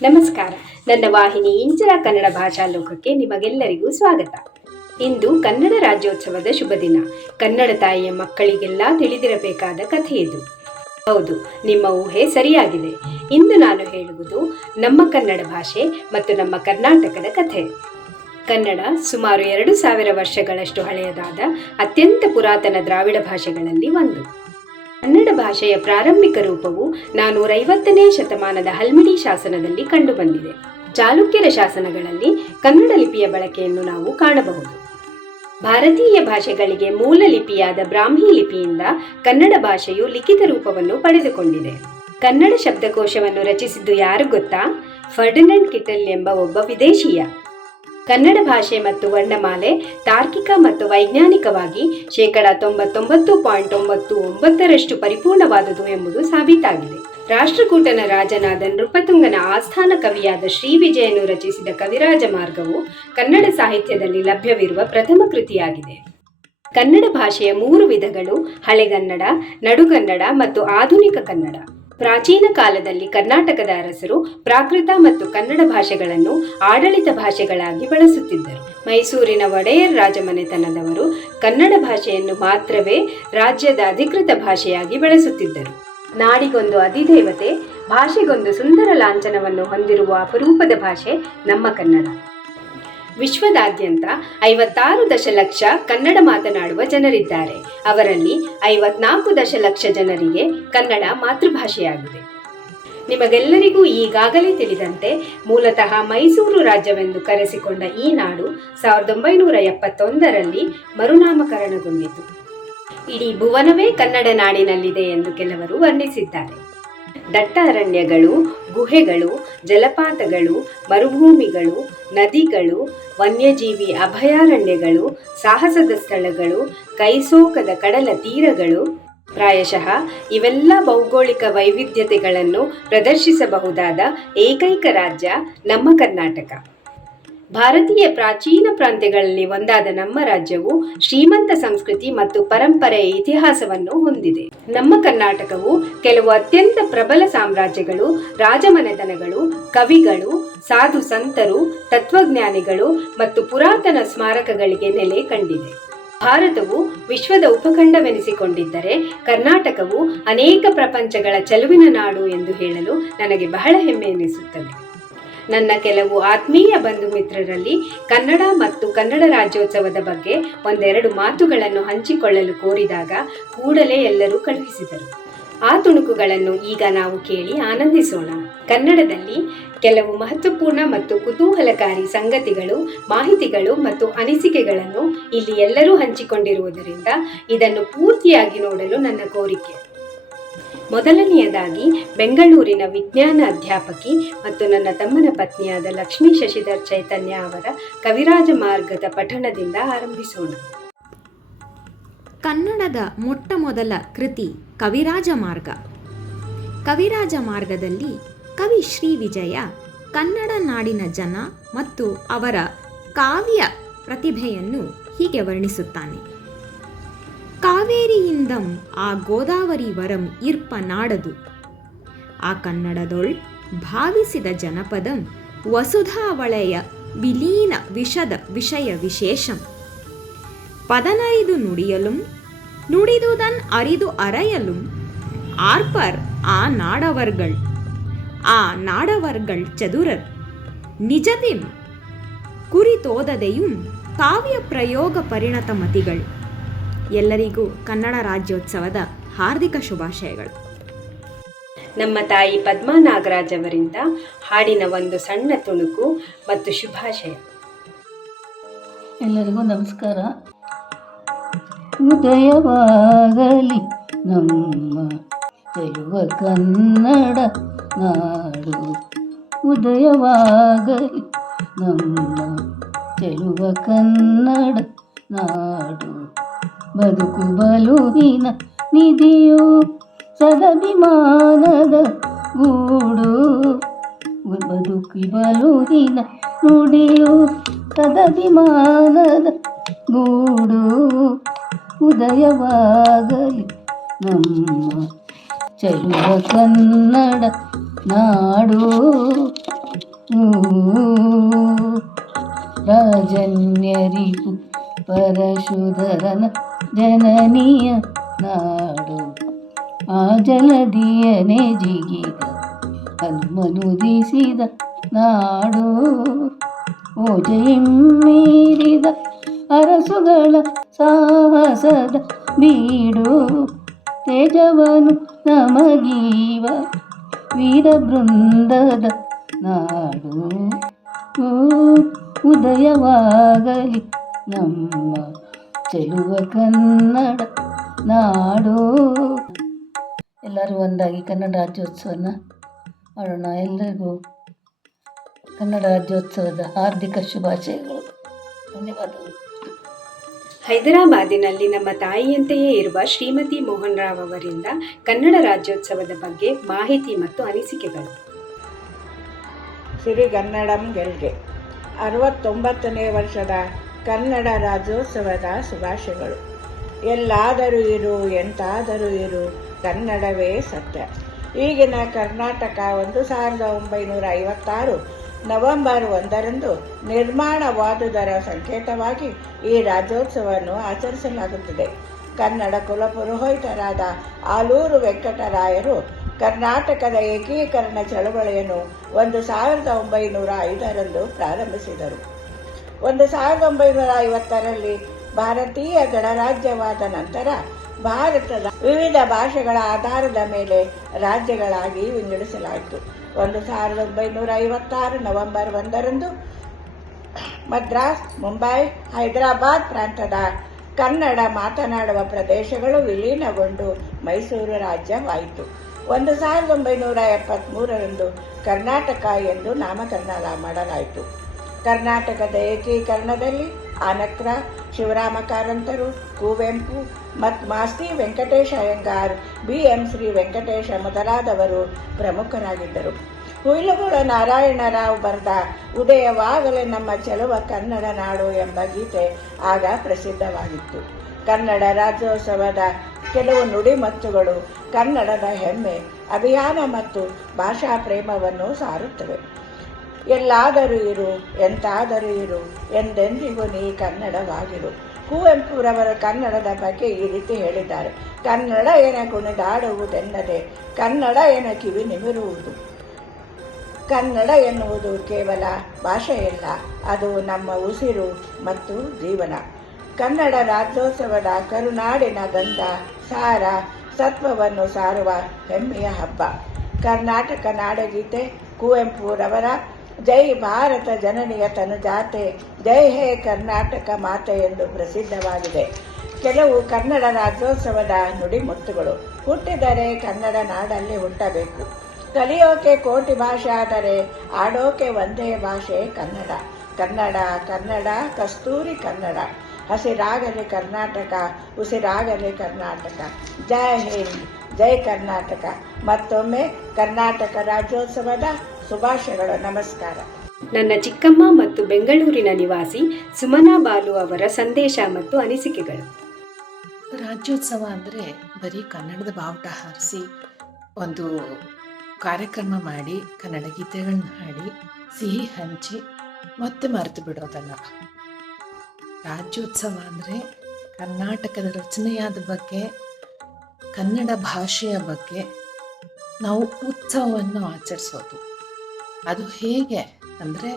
ನಮಸ್ಕಾರ. ನನ್ನ ವಾಹಿನಿ ಇಂಚರ ಕನ್ನಡ ಭಾಷಾ ಲೋಕಕ್ಕೆ ನಿಮಗೆಲ್ಲರಿಗೂ ಸ್ವಾಗತ. ಇಂದು ಕನ್ನಡ ರಾಜ್ಯೋತ್ಸವದ ಶುಭ ದಿನ. ಕನ್ನಡ ತಾಯಿಯ ಮಕ್ಕಳಿಗೆಲ್ಲ ತಿಳಿದಿರಬೇಕಾದ ಕಥೆ ಇದು. ಹೌದು, ನಿಮ್ಮ ಊಹೆ ಸರಿಯಾಗಿದೆ. ಇಂದು ನಾನು ಹೇಳುವುದು ನಮ್ಮ ಕನ್ನಡ ಭಾಷೆ ಮತ್ತು ನಮ್ಮ ಕರ್ನಾಟಕದ ಕಥೆ. ಕನ್ನಡ ಸುಮಾರು 2000 ವರ್ಷಗಳಷ್ಟು ಹಳೆಯದಾದ ಅತ್ಯಂತ ಪುರಾತನ ದ್ರಾವಿಡ ಭಾಷೆಗಳಲ್ಲಿ ಒಂದು. ಕನ್ನಡ ಭಾಷೆಯ ಪ್ರಾರಂಭಿಕ ರೂಪವು 450ನೇ ಶತಮಾನದ ಹಲ್ಮಿಡಿ ಶಾಸನದಲ್ಲಿ ಕಂಡುಬಂದಿದೆ. ಚಾಲುಕ್ಯರ ಶಾಸನಗಳಲ್ಲಿ ಕನ್ನಡ ಲಿಪಿಯ ಬಳಕೆಯನ್ನು ನಾವು ಕಾಣಬಹುದು. ಭಾರತೀಯ ಭಾಷೆಗಳಿಗೆ ಮೂಲ ಲಿಪಿಯಾದ ಬ್ರಾಹ್ಮಿ ಲಿಪಿಯಿಂದ ಕನ್ನಡ ಭಾಷೆಯು ಲಿಖಿತ ರೂಪವನ್ನು ಪಡೆದುಕೊಂಡಿದೆ. ಕನ್ನಡ ಶಬ್ದಕೋಶವನ್ನು ರಚಿಸಿದ್ದು ಯಾರು ಗೊತ್ತಾ? ಫರ್ಡಿನೆಂಡ್ ಕಿಟಲ್ ಎಂಬ ಒಬ್ಬ ವಿದೇಶೀಯ. ಕನ್ನಡ ಭಾಷೆ ಮತ್ತು ವರ್ಣಮಾಲೆ ತಾರ್ಕಿಕ ಮತ್ತು ವೈಜ್ಞಾನಿಕವಾಗಿ 99.99% ಪರಿಪೂರ್ಣವಾದುದು ಎಂಬುದು ಸಾಬೀತಾಗಿದೆ. ರಾಷ್ಟ್ರಕೂಟನ ರಾಜನಾದ ನೃಪತುಂಗನ ಆಸ್ಥಾನ ಕವಿಯಾದ ಶ್ರೀವಿಜಯನು ರಚಿಸಿದ ಕವಿರಾಜ ಮಾರ್ಗವು ಕನ್ನಡ ಸಾಹಿತ್ಯದಲ್ಲಿ ಲಭ್ಯವಿರುವ ಪ್ರಥಮ ಕೃತಿಯಾಗಿದೆ. ಕನ್ನಡ ಭಾಷೆಯ 3 ವಿಧಗಳು ಹಳೆಗನ್ನಡ, ನಡುಗನ್ನಡ ಮತ್ತು ಆಧುನಿಕ ಕನ್ನಡ. ಪ್ರಾಚೀನ ಕಾಲದಲ್ಲಿ ಕರ್ನಾಟಕದ ಅರಸರು ಪ್ರಾಕೃತ ಮತ್ತು ಕನ್ನಡ ಭಾಷೆಗಳನ್ನು ಆಡಳಿತ ಭಾಷೆಗಳಾಗಿ ಬಳಸುತ್ತಿದ್ದರು. ಮೈಸೂರಿನ ಒಡೆಯರ್ ರಾಜಮನೆತನದವರು ಕನ್ನಡ ಭಾಷೆಯನ್ನು ಮಾತ್ರವೇ ರಾಜ್ಯದ ಅಧಿಕೃತ ಭಾಷೆಯಾಗಿ ಬಳಸುತ್ತಿದ್ದರು. ನಾಡಿಗೊಂದು ಅಧಿದೇವತೆ, ಭಾಷೆಗೊಂದು ಸುಂದರ ಲಾಂಛನವನ್ನು ಹೊಂದಿರುವ ಅಪರೂಪದ ಭಾಷೆ ನಮ್ಮ ಕನ್ನಡ. ವಿಶ್ವದಾದ್ಯಂತ 56 ದಶಲಕ್ಷ ಕನ್ನಡ ಮಾತನಾಡುವ ಜನರಿದ್ದಾರೆ. ಅವರಲ್ಲಿ 54 ದಶಲಕ್ಷ ಜನರಿಗೆ ಕನ್ನಡ ಮಾತೃಭಾಷೆಯಾಗಿದೆ. ನಿಮಗೆಲ್ಲರಿಗೂ ಈಗಾಗಲೇ ತಿಳಿದಂತೆ ಮೂಲತಃ ಮೈಸೂರು ರಾಜ್ಯವೆಂದು ಕರೆಸಿಕೊಂಡ ಈ ನಾಡು 1971ರಲ್ಲಿ ಮರುನಾಮಕರಣಗೊಂಡಿತು. ಇಡೀ ಭುವನವೇ ಕನ್ನಡ ನಾಡಿನಲ್ಲಿದೆ ಎಂದು ಕೆಲವರು ವರ್ಣಿಸಿದ್ದಾರೆ. ದಟ್ಟ ಅರಣ್ಯಗಳು, ಗುಹೆಗಳು, ಜಲಪಾತಗಳು, ಮರುಭೂಮಿಗಳು, ನದಿಗಳು, ವನ್ಯಜೀವಿ ಅಭಯಾರಣ್ಯಗಳು, ಸಾಹಸದ ಸ್ಥಳಗಳು, ಕೈಸೋಕದ ಕಡಲ ತೀರಗಳು, ಪ್ರಾಯಶಃ ಇವೆಲ್ಲ ಭೌಗೋಳಿಕ ವೈವಿಧ್ಯತೆಗಳನ್ನು ಪ್ರದರ್ಶಿಸಬಹುದಾದ ಏಕೈಕ ರಾಜ್ಯ ನಮ್ಮ ಕರ್ನಾಟಕ. ಭಾರತೀಯ ಪ್ರಾಚೀನ ಪ್ರಾಂತ್ಯಗಳಲ್ಲಿ ಒಂದಾದ ನಮ್ಮ ರಾಜ್ಯವು ಶ್ರೀಮಂತ ಸಂಸ್ಕೃತಿ ಮತ್ತು ಪರಂಪರೆಯ ಇತಿಹಾಸವನ್ನು ಹೊಂದಿದೆ. ನಮ್ಮ ಕರ್ನಾಟಕವು ಕೆಲವು ಅತ್ಯಂತ ಪ್ರಬಲ ಸಾಮ್ರಾಜ್ಯಗಳು, ರಾಜಮನೆತನಗಳು, ಕವಿಗಳು, ಸಾಧು ಸಂತರು, ತತ್ವಜ್ಞಾನಿಗಳು ಮತ್ತು ಪುರಾತನ ಸ್ಮಾರಕಗಳಿಗೆ ನೆಲೆ ಕಂಡಿದೆ. ಭಾರತವು ವಿಶ್ವದ ಉಪಖಂಡವೆನಿಸಿಕೊಂಡಿದ್ದರೆ ಕರ್ನಾಟಕವು ಅನೇಕ ಪ್ರಪಂಚಗಳ ಚೆಲುವಿನ ನಾಡು ಎಂದು ಹೇಳಲು ನನಗೆ ಬಹಳ ಹೆಮ್ಮೆ ಎನಿಸುತ್ತದೆ. ನನ್ನ ಕೆಲವು ಆತ್ಮೀಯ ಬಂಧು ಮಿತ್ರರಲ್ಲಿ ಕನ್ನಡ ಮತ್ತು ಕನ್ನಡ ರಾಜ್ಯೋತ್ಸವದ ಬಗ್ಗೆ ಒಂದೆರಡು ಮಾತುಗಳನ್ನು ಹಂಚಿಕೊಳ್ಳಲು ಕೋರಿದಾಗ ಕೂಡಲೇ ಎಲ್ಲರೂ ಕಳುಹಿಸಿದರು. ಆ ತುಣುಕುಗಳನ್ನು ಈಗ ನಾವು ಕೇಳಿ ಆನಂದಿಸೋಣ. ಕನ್ನಡದಲ್ಲಿ ಕೆಲವು ಮಹತ್ವಪೂರ್ಣ ಮತ್ತು ಕುತೂಹಲಕಾರಿ ಸಂಗತಿಗಳು, ಮಾಹಿತಿಗಳು ಮತ್ತು ಅನಿಸಿಕೆಗಳನ್ನು ಇಲ್ಲಿ ಎಲ್ಲರೂ ಹಂಚಿಕೊಂಡಿರುವುದರಿಂದ ಇದನ್ನು ಪೂರ್ತಿಯಾಗಿ ನೋಡಲು ನನ್ನ ಕೋರಿಕೆ. ಮೊದಲನೆಯದಾಗಿ ಬೆಂಗಳೂರಿನ ವಿಜ್ಞಾನ ಅಧ್ಯಾಪಕಿ ಮತ್ತು ನನ್ನ ತಮ್ಮನ ಪತ್ನಿಯಾದ ಲಕ್ಷ್ಮೀ ಶಶಿಧರ್ ಚೈತನ್ಯ ಅವರ ಕವಿರಾಜ ಮಾರ್ಗದ ಪಠಣದಿಂದ ಆರಂಭಿಸೋಣ. ಕನ್ನಡದ ಮೊಟ್ಟಮೊದಲ ಕೃತಿ ಕವಿರಾಜ ಮಾರ್ಗ. ಕವಿರಾಜ ಮಾರ್ಗದಲ್ಲಿ ಕವಿ ಶ್ರೀವಿಜಯ ಕನ್ನಡ ನಾಡಿನ ಜನ ಮತ್ತು ಅವರ ಕಾವ್ಯ ಪ್ರತಿಭೆಯನ್ನು ಹೀಗೆ ವರ್ಣಿಸುತ್ತಾನೆ. ಕಾವೇರಿಯಿಂದಂ ಆ ಗೋದಾವರಿ ವರಂ ಇರ್ಪ ನಾಡದು, ಆ ಕನ್ನಡದೊಳ್ ಭಾವಿಸಿದ ಜನಪದಂ ವಸುಧಾವಳೆಯ ವಿಲೀನ ವಿಷದ ವಿಷಯ ವಿಶೇಷಂ, ಪದನರಿದು ನುಡಿಯಲುಂ ನುಡಿದುದನ್ ಅರಿದು ಅರೆಯಲುಂ ಆರ್ಪರ್ ಆ ನಾಡವರ್ಗಳ್, ಆ ನಾಡವರ್ಗಳ್ ಚದುರರ್ ನಿಜದಿಂ ಕುರಿತೋದದೆಯುಂ ಕಾವ್ಯ ಪ್ರಯೋಗ ಪರಿಣತ ಮತಿಗಳು. ಎಲ್ಲರಿಗೂ ಕನ್ನಡ ರಾಜ್ಯೋತ್ಸವದ ಹಾರ್ದಿಕ ಶುಭಾಶಯಗಳು. ನಮ್ಮ ತಾಯಿ ಪದ್ಮಾ ನಾಗರಾಜ್ ಅವರಿಂದ ಹಾಡಿನ ಒಂದು ಸಣ್ಣ ತುಣುಕು ಮತ್ತು ಶುಭಾಶಯ. ಎಲ್ಲರಿಗೂ ನಮಸ್ಕಾರ. ಉದಯವಾಗಲಿ ನಮ್ಮ ಚೆಲುವ ಕನ್ನಡ ನಾಡು, ಉದಯವಾಗಲಿ ನಮ್ಮ ಚೆಲುವ ಕನ್ನಡ ನಾಡು, ಬದುಕು ಬಲುಹಿನ ನಿಧಿಯು ಸದಭಿಮಾನದ ಗೂಡು, ಬದುಕಿ ಬಲುಹಿನ ನುಡಿಯು ಸದಭಿಮಾನದ ಗೂಡು, ಉದಯವಾಗಲಿ ನಮ್ಮ ಚೆಲುವ ಕನ್ನಡ ನಾಡು. ರಾಜನ್ಯರಿಗೂ ಪರಶುಧರನ ಜನನೀಯ ನಾಡು. ಆ ಜಲದಿಯನೆ ಜಿಗಿದ ಹನುಮನುದಿಸಿದ ನಾಡು. ಓಜೆಯಮ್ಮೀರಿದ ಅರಸುಗಳ ಸಾಹಸದ ಬೀಡು. ತೇಜವನು ನಮಗೀವ ವೀರ ಬೃಂದದ ನಾಡು. ಉದಯವಾಗಲಿ ನಮ್ಮ ಚೆಲುವ ಕನ್ನಡ ನಾಡು. ಎಲ್ಲರೂ ಒಂದಾಗಿ ಕನ್ನಡ ರಾಜ್ಯೋತ್ಸವನ ಮಾಡೋಣ. ಎಲ್ಲರಿಗೂ ಕನ್ನಡ ರಾಜ್ಯೋತ್ಸವದ ಹಾರ್ದಿಕ ಶುಭಾಶಯಗಳು. ಧನ್ಯವಾದಗಳು. ಹೈದರಾಬಾದಿನಲ್ಲಿ ನಮ್ಮ ತಾಯಿಯಂತೆಯೇ ಇರುವ ಶ್ರೀಮತಿ ಮೋಹನ್ ರಾವ್ ಅವರಿಂದ ಕನ್ನಡ ರಾಜ್ಯೋತ್ಸವದ ಬಗ್ಗೆ ಮಾಹಿತಿ ಮತ್ತು ಅನಿಸಿಕೆಗಳು. ಸಿರಿಗನ್ನಡಂ ಗೆಲ್ಗೆ 69ನೇ ವರ್ಷದ ಕನ್ನಡ ರಾಜ್ಯೋತ್ಸವದ ಶುಭಾಶಯಗಳು. ಎಲ್ಲಾದರೂ ಇರು ಎಂತಾದರೂ ಇರು ಕನ್ನಡವೇ ಸತ್ಯ. ಈಗಿನ ಕರ್ನಾಟಕ 1956 ನವೆಂಬರ್ 1ರಂದು ನಿರ್ಮಾಣವಾದುದರ ಸಂಕೇತವಾಗಿ ಈ ರಾಜ್ಯೋತ್ಸವವನ್ನು ಆಚರಿಸಲಾಗುತ್ತದೆ. ಕನ್ನಡ ಕುಲಪುರೋಹಿತರಾದ ಆಲೂರು ವೆಂಕಟರಾಯರು ಕರ್ನಾಟಕದ ಏಕೀಕರಣ ಚಳವಳಿಯನ್ನು 1905ರಂದು ಪ್ರಾರಂಭಿಸಿದರು. 1950ರಲ್ಲಿ ಭಾರತೀಯ ಗಣರಾಜ್ಯವಾದ ನಂತರ ಭಾರತದ ವಿವಿಧ ಭಾಷೆಗಳ ಆಧಾರದ ಮೇಲೆ ರಾಜ್ಯಗಳಾಗಿ ವಿಂಗಡಿಸಲಾಯಿತು. 1956 ನವೆಂಬರ್ 1ರಂದು ಮದ್ರಾಸ್, ಮುಂಬೈ, ಹೈದರಾಬಾದ್ ಪ್ರಾಂತದ ಕನ್ನಡ ಮಾತನಾಡುವ ಪ್ರದೇಶಗಳು ವಿಲೀನಗೊಂಡು ಮೈಸೂರು ರಾಜ್ಯವಾಯಿತು. 1973ರಂದು ಕರ್ನಾಟಕ ಎಂದು ನಾಮಕರಣ ಮಾಡಲಾಯಿತು. ಕರ್ನಾಟಕದ ಏಕೀಕರಣದಲ್ಲಿ ಆನಕ್ರ, ಶಿವರಾಮ ಕಾರಂತರು, ಕುವೆಂಪು ಮತ್ತು ಮಾಸ್ತಿ ವೆಂಕಟೇಶ ಅಯ್ಯಂಗಾರ್, BM ಶ್ರೀ ವೆಂಕಟೇಶ ಮೊದಲಾದವರು ಪ್ರಮುಖರಾಗಿದ್ದರು. ಹುಯಿಲುಗುಳ ನಾರಾಯಣರಾವ್ ಬರೆದ ಉದಯವಾಗಲೇ ನಮ್ಮ ಚೆಲುವ ಕನ್ನಡ ನಾಡು ಎಂಬ ಗೀತೆ ಆಗ ಪ್ರಸಿದ್ಧವಾಗಿತ್ತು. ಕನ್ನಡ ರಾಜ್ಯೋತ್ಸವದ ಕೆಲವು ನುಡಿಮತ್ತುಗಳು ಕನ್ನಡದ ಹೆಮ್ಮೆ, ಅಭಿಯಾನ ಮತ್ತು ಭಾಷಾ ಪ್ರೇಮವನ್ನು ಸಾರುತ್ತವೆ. ಎಲ್ಲಾದರೂ ಇರು ಎಂತಾದರೂ ಇರು ಎಂದೆಂದಿಗೂ ನೀ ಕನ್ನಡವಾಗಿರು. ಕುವೆಂಪುರವರ ಕನ್ನಡದ ಬಗ್ಗೆ ಈ ರೀತಿ ಹೇಳಿದ್ದಾರೆ: ಕನ್ನಡ ಎನ ಕುಣಿದಾಡುವುದೆನ್ನದೆ ಕನ್ನಡ ಎನ ಕಿವಿ ನಿಮಿರುವುದು. ಕನ್ನಡ ಎನ್ನುವುದು ಕೇವಲ ಭಾಷೆಯಲ್ಲ, ಅದು ನಮ್ಮ ಉಸಿರು ಮತ್ತು ಜೀವನ. ಕನ್ನಡ ರಾಜ್ಯೋತ್ಸವದ ಕರುನಾಡಿನ ಗಂಧ, ಸಾರ, ಸತ್ವವನ್ನು ಸಾರುವ ಹೆಮ್ಮೆಯ ಹಬ್ಬ. ಕರ್ನಾಟಕ ನಾಡಗೀತೆ ಕುವೆಂಪುರವರ ಜೈ ಭಾರತ ಜನನಿಯ ತನುಜಾತೆ, ಜೈ ಹೇ ಕರ್ನಾಟಕ ಮಾತೆ ಎಂದು ಪ್ರಸಿದ್ಧವಾಗಿದೆ. ಕೆಲವು ಕನ್ನಡ ರಾಜ್ಯೋತ್ಸವದ ನುಡಿಮುತ್ತುಗಳು: ಹುಟ್ಟಿದರೆ ಕನ್ನಡ ನಾಡಲ್ಲಿ ಹುಟ್ಟಬೇಕು. ಕಲಿಯೋಕೆ ಕೋಟಿ ಭಾಷೆ ಆದರೆ ಆಡೋಕೆ ಒಂದೇ ಭಾಷೆ ಕನ್ನಡ. ಕನ್ನಡ ಕನ್ನಡ ಕಸ್ತೂರಿ ಕನ್ನಡ. ಹಸಿರಾಗಲಿ ಕರ್ನಾಟಕ, ಉಸಿರಾಗಲಿ ಕರ್ನಾಟಕ. ಜೈ ಹಿಂದ್, ಜೈ ಕರ್ನಾಟಕ. ಮತ್ತೊಮ್ಮೆ ಕರ್ನಾಟಕ ರಾಜ್ಯೋತ್ಸವದ ಶುಭಾಶಯಗಳು. ನಮಸ್ಕಾರ. ನನ್ನ ಚಿಕ್ಕಮ್ಮ ಮತ್ತು ಬೆಂಗಳೂರಿನ ನಿವಾಸಿ ಸುಮನಾ ಬಾಲು ಅವರ ಸಂದೇಶ ಮತ್ತು ಅನಿಸಿಕೆಗಳು. ರಾಜ್ಯೋತ್ಸವ ಅಂದರೆ ಬರೀ ಕನ್ನಡದ ಬಾವುಟ ಹಾರಿಸಿ ಒಂದು ಕಾರ್ಯಕ್ರಮ ಮಾಡಿ ಕನ್ನಡ ಗೀತೆಗಳನ್ನ ಹಾಡಿ ಸಿಹಿ ಹಂಚಿ ಮತ್ತೆ ಮರೆತು ಬಿಡೋದಲ್ಲ. ರಾಜ್ಯೋತ್ಸವ ಅಂದರೆ ಕರ್ನಾಟಕದ ರಚನೆಯಾದ ಬಗ್ಗೆ, ಕನ್ನಡ ಭಾಷೆಯ ಬಗ್ಗೆ ನಾವು ಉತ್ಸವವನ್ನು ಆಚರಿಸೋದು. ಅದು ಹೇಗೆ ಅಂದರೆ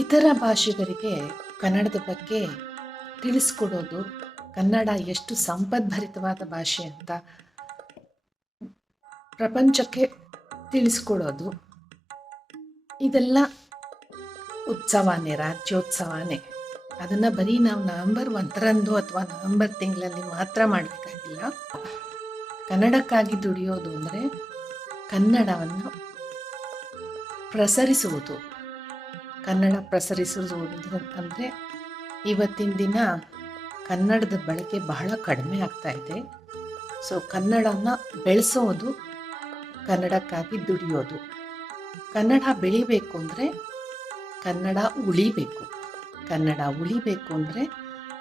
ಇತರ ಭಾಷಿಗರಿಗೆ ಕನ್ನಡದ ಬಗ್ಗೆ ತಿಳಿಸ್ಕೊಡೋದು, ಕನ್ನಡ ಎಷ್ಟು ಸಂಪದ್ಭರಿತವಾದ ಭಾಷೆ ಅಂತ ಪ್ರಪಂಚಕ್ಕೆ ತಿಳಿಸ್ಕೊಡೋದು. ಇದೆಲ್ಲ ಉತ್ಸವನೇ, ರಾಜ್ಯೋತ್ಸವನೇ. ಅದನ್ನು ಬರೀ ನಾವು ನವೆಂಬರ್ 1ರಂದು ಅಥವಾ ನವೆಂಬರ್ ತಿಂಗಳಲ್ಲಿ ಮಾತ್ರ ಮಾಡಬೇಕಾಗಿಲ್ಲ. ಕನ್ನಡಕ್ಕಾಗಿ ದುಡಿಯೋದು ಅಂದರೆ ಕನ್ನಡವನ್ನು ಪ್ರಸರಿಸುವುದು. ಕನ್ನಡ ಪ್ರಸರಿಸುವುದು ಅಂದರೆ ಇವತ್ತಿನ ದಿನ ಕನ್ನಡದ ಬಳಕೆ ಬಹಳ ಕಡಿಮೆ ಆಗ್ತಾ ಇದೆ. ಸೊ ಕನ್ನಡನ ಬೆಳೆಸೋದು, ಕನ್ನಡಕ್ಕಾಗಿ ದುಡಿಯೋದು. ಕನ್ನಡ ಬೆಳಿಬೇಕು ಅಂದರೆ ಕನ್ನಡ ಉಳಿಬೇಕು. ಕನ್ನಡ ಉಳಿಬೇಕು ಅಂದರೆ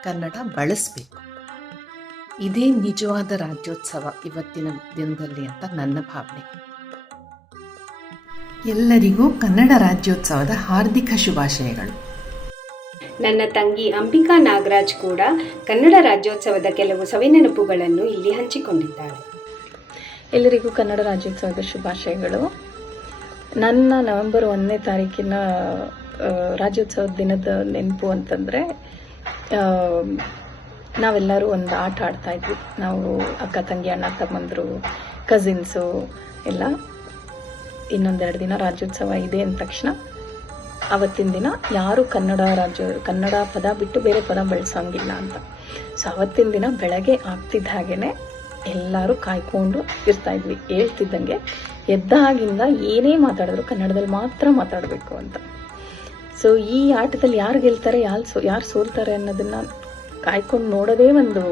ಕನ್ನಡ ಬಳಸಬೇಕು. ಇದೇ ನಿಜವಾದ ರಾಜ್ಯೋತ್ಸವ ಇವತ್ತಿನ ದಿನದಲ್ಲಿ ಅಂತ ನನ್ನ ಭಾವನೆ. ಎಲ್ಲರಿಗೂ ಕನ್ನಡ ರಾಜ್ಯೋತ್ಸವದ ಹಾರ್ದಿಕ ಶುಭಾಶಯಗಳು. ನನ್ನ ತಂಗಿ ಅಂಬಿಕಾ ನಾಗರಾಜ್ ಕೂಡ ಕನ್ನಡ ರಾಜ್ಯೋತ್ಸವದ ಕೆಲವು ಸವಿನೆನಪುಗಳನ್ನು ಇಲ್ಲಿ ಹಂಚಿಕೊಂಡಿದ್ದಾಳೆ. ಎಲ್ಲರಿಗೂ ಕನ್ನಡ ರಾಜ್ಯೋತ್ಸವದ ಶುಭಾಶಯಗಳು. ನನ್ನ ನವೆಂಬರ್ 1ನೇ ತಾರೀಕಿನ ರಾಜ್ಯೋತ್ಸವದ ದಿನದ ನೆನಪು ಅಂತಂದರೆ, ನಾವೆಲ್ಲರೂ ಒಂದು ಆಟ ಆಡ್ತಾ ಇದ್ವಿ. ನಾವು ಅಕ್ಕ ತಂಗಿ, ಅಣ್ಣ ತಮ್ಮಂದರು, ಕಸಿನ್ಸು ಎಲ್ಲ. ಇನ್ನೊಂದೆರಡು ದಿನ ರಾಜ್ಯೋತ್ಸವ ಇದೆ ಅಂದ ತಕ್ಷಣ ಅವತ್ತಿನ ದಿನ ಯಾರು ಕನ್ನಡ ಪದ ಬಿಟ್ಟು ಬೇರೆ ಪದ ಬಳಸೋಂಗಿಲ್ಲ ಅಂತ. ಸೊ ಅವತ್ತಿನ ದಿನ ಬೆಳಗ್ಗೆ ಆಗ್ತಿದ್ದ ಹಾಗೇ ಎಲ್ಲರೂ ಕಾಯ್ಕೊಂಡು ಇರ್ತಾ ಇದ್ವಿ. ಹೇಳ್ತಿದ್ದಂಗೆ ಎದ್ದಾಗಿಂದ ಏನೇ ಮಾತಾಡಿದ್ರು ಕನ್ನಡದಲ್ಲಿ ಮಾತ್ರ ಮಾತಾಡಬೇಕು ಅಂತ. ಸೊ ಈ ಆಟದಲ್ಲಿ ಯಾರು ಗೆಲ್ತಾರೆ, ಯಾರು ಸೋಲ್ತಾರೆ ಅನ್ನೋದನ್ನು ಕಾಯ್ಕೊಂಡು ನೋಡೋದೇ ಒಂದು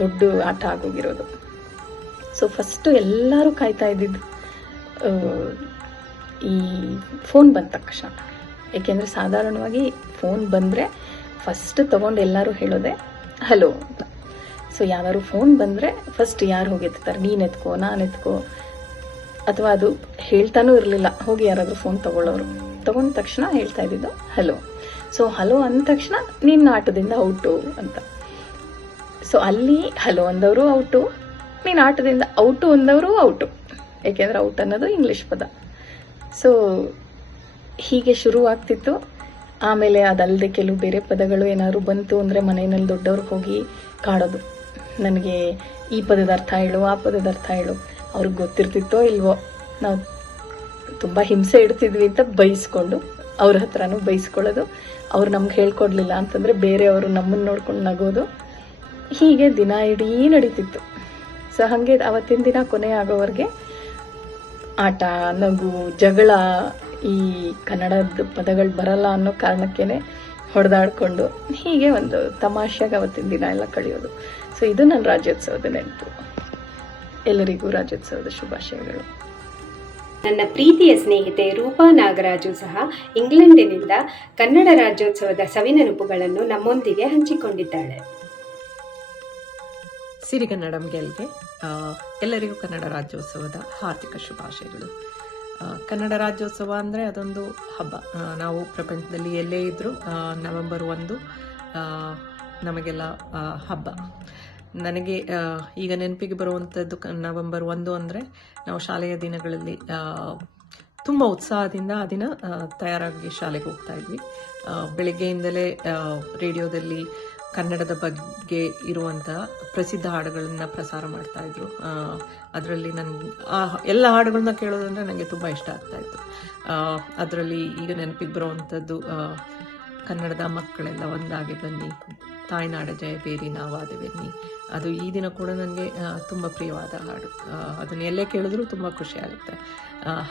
ದೊಡ್ಡ ಆಟ ಆಗೋಗಿರೋದು. ಸೊ ಫಸ್ಟು ಎಲ್ಲರೂ ಕಾಯ್ತಾ ಇದ್ದಿದ್ದು ಈ ಫೋನ್ ಬಂದ ತಕ್ಷಣ. ಏಕೆಂದರೆ ಸಾಧಾರಣವಾಗಿ ಫೋನ್ ಬಂದರೆ ಫಸ್ಟ್ ತೊಗೊಂಡು ಎಲ್ಲರೂ ಹೇಳೋದೆ ಹಲೋ ಅಂತ. ಸೊ ಯಾವ್ದಾದ್ರು ಫೋನ್ ಬಂದರೆ ಫಸ್ಟ್ ಯಾರು ಹೋಗಿ ಎತ್ತಾರೆ, ನೀನು ಎತ್ಕೋ, ನಾನು ಎತ್ಕೋ, ಅಥವಾ ಅದು ಹೇಳ್ತಾನೂ ಇರಲಿಲ್ಲ, ಹೋಗಿ ಯಾರಾದರೂ ಫೋನ್ ತಗೊಂಡ ತಕ್ಷಣ ಹೇಳ್ತಾ ಇದ್ದಿದ್ದು ಹಲೋ. ಸೊ ಹಲೋ ಅಂದ ತಕ್ಷಣ ನಿನ್ನ ಆಟದಿಂದ ಔಟು ಅಂತ. ಸೊ ಅಲ್ಲಿ ಹಲೋ ಅಂದವರು ಔಟು, ನೀನು ಆಟದಿಂದ ಔಟು ಅಂದವರು ಔಟು. ಏಕೆಂದರೆ ಔಟ್ ಅನ್ನೋದು ಇಂಗ್ಲೀಷ್ ಪದ. ಸೊ ಹೀಗೆ ಶುರು ಆಗ್ತಿತ್ತು. ಆಮೇಲೆ ಅದಲ್ಲದೆ ಕೆಲವು ಬೇರೆ ಪದಗಳು ಏನಾದ್ರು ಬಂತು ಅಂದರೆ ಮನೆಯಲ್ಲಿ ದೊಡ್ಡವ್ರು ಹೋಗಿ ಕಾಡೋದು, ನನಗೆ ಈ ಪದದ ಅರ್ಥ ಹೇಳು, ಆ ಪದದ ಅರ್ಥ ಹೇಳು. ಅವ್ರಿಗೆ ಗೊತ್ತಿರ್ತಿತ್ತೋ ಇಲ್ವೋ, ನಾವು ತುಂಬ ಹಿಂಸೆ ಇಡ್ತಿದ್ವಿ ಅಂತ ಬೈಸ್ಕೊಂಡು ಅವ್ರ ಹತ್ರನೂ ಬೈಸ್ಕೊಳ್ಳೋದು. ಅವ್ರು ನಮ್ಗೆ ಹೇಳ್ಕೊಡ್ಲಿಲ್ಲ ಅಂತಂದರೆ ಬೇರೆಯವರು ನಮ್ಮನ್ನು ನೋಡ್ಕೊಂಡು ನಗೋದು. ಹೀಗೆ ದಿನ ಇಡೀ ನಡೀತಿತ್ತು. ಸೊ ಹಾಗೆ ಅವತ್ತಿನ ದಿನ ಕೊನೆ ಆಗೋವರೆಗೆ ಆಟ, ನಗು, ಜಗಳ, ಈ ಕನ್ನಡದ ಪದಗಳು ಬರಲ್ಲ ಅನ್ನೋ ಕಾರಣಕ್ಕೇ ಹೊಡೆದಾಡ್ಕೊಂಡು ಹೀಗೆ ಒಂದು ತಮಾಷೆಗೆ ಅವತ್ತಿನ ದಿನ ಎಲ್ಲ ಕಳೆಯೋದು. ಸೊ ಇದು ನನ್ನ ರಾಜ್ಯೋತ್ಸವದ ನೆನಪು. ಎಲ್ಲರಿಗೂ ರಾಜ್ಯೋತ್ಸವದ ಶುಭಾಶಯಗಳು. ನನ್ನ ಪ್ರೀತಿಯ ಸ್ನೇಹಿತೆ ರೂಪಾ ನಾಗರಾಜು ಸಹ ಇಂಗ್ಲೆಂಡಿನಿಂದ ಕನ್ನಡ ರಾಜ್ಯೋತ್ಸವದ ಸವಿನೆನಪುಗಳನ್ನು ನಮ್ಮೊಂದಿಗೆ ಹಂಚಿಕೊಂಡಿದ್ದಾಳೆ. ಸಿರಿಗನ್ನಡಂ ಗೆಲ್ಗೆ ಎಲ್ಲರಿಗೂ ಕನ್ನಡ ರಾಜ್ಯೋತ್ಸವದ ಹಾರ್ದಿಕ ಶುಭಾಶಯಗಳು. ಕನ್ನಡ ರಾಜ್ಯೋತ್ಸವ ಅಂದರೆ ಅದೊಂದು ಹಬ್ಬ. ನಾವು ಪ್ರಪಂಚದಲ್ಲಿ ಎಲ್ಲೇ ಇದ್ದರೂ ನವೆಂಬರ್ 1 ನಮಗೆಲ್ಲ ಹಬ್ಬ. ನನಗೆ ಈಗ ನೆನಪಿಗೆ ಬರುವಂಥದ್ದು ನವೆಂಬರ್ 1 ಅಂದರೆ ನಾವು ಶಾಲೆಯ ದಿನಗಳಲ್ಲಿ ತುಂಬ ಉತ್ಸಾಹದಿಂದ ಆ ದಿನ ತಯಾರಾಗಿ ಶಾಲೆಗೆ ಹೋಗ್ತಾ ಇದ್ವಿ. ಬೆಳಗ್ಗೆಯಿಂದಲೇ ರೇಡಿಯೋದಲ್ಲಿ ಕನ್ನಡದ ಬಗ್ಗೆ ಇರುವಂತಹ ಪ್ರಸಿದ್ಧ ಹಾಡುಗಳನ್ನು ಪ್ರಸಾರ ಮಾಡ್ತಾ ಇದ್ರು. ಅದರಲ್ಲಿ ಎಲ್ಲ ಹಾಡುಗಳನ್ನ ಕೇಳೋದಂದ್ರೆ ನನಗೆ ತುಂಬ ಇಷ್ಟ ಆಗ್ತಾ ಇತ್ತು. ಅದರಲ್ಲಿ ಈಗ ನೆನಪಿಗೆ ಬರುವಂಥದ್ದು ಕನ್ನಡದ ಮಕ್ಕಳೆಲ್ಲ ಒಂದಾಗಿ ಬನ್ನಿ, ತಾಯ್ನಾಡ ಜಯಬೇರಿ ನಾವಾದೆವೆನ್ನಿ. ಅದು ಈ ದಿನ ಕೂಡ ನನಗೆ ತುಂಬ ಪ್ರಿಯವಾದ ಹಾಡು. ಅದನ್ನು ಎಲ್ಲೇ ಕೇಳಿದ್ರೂ ತುಂಬ ಖುಷಿ ಆಗುತ್ತೆ.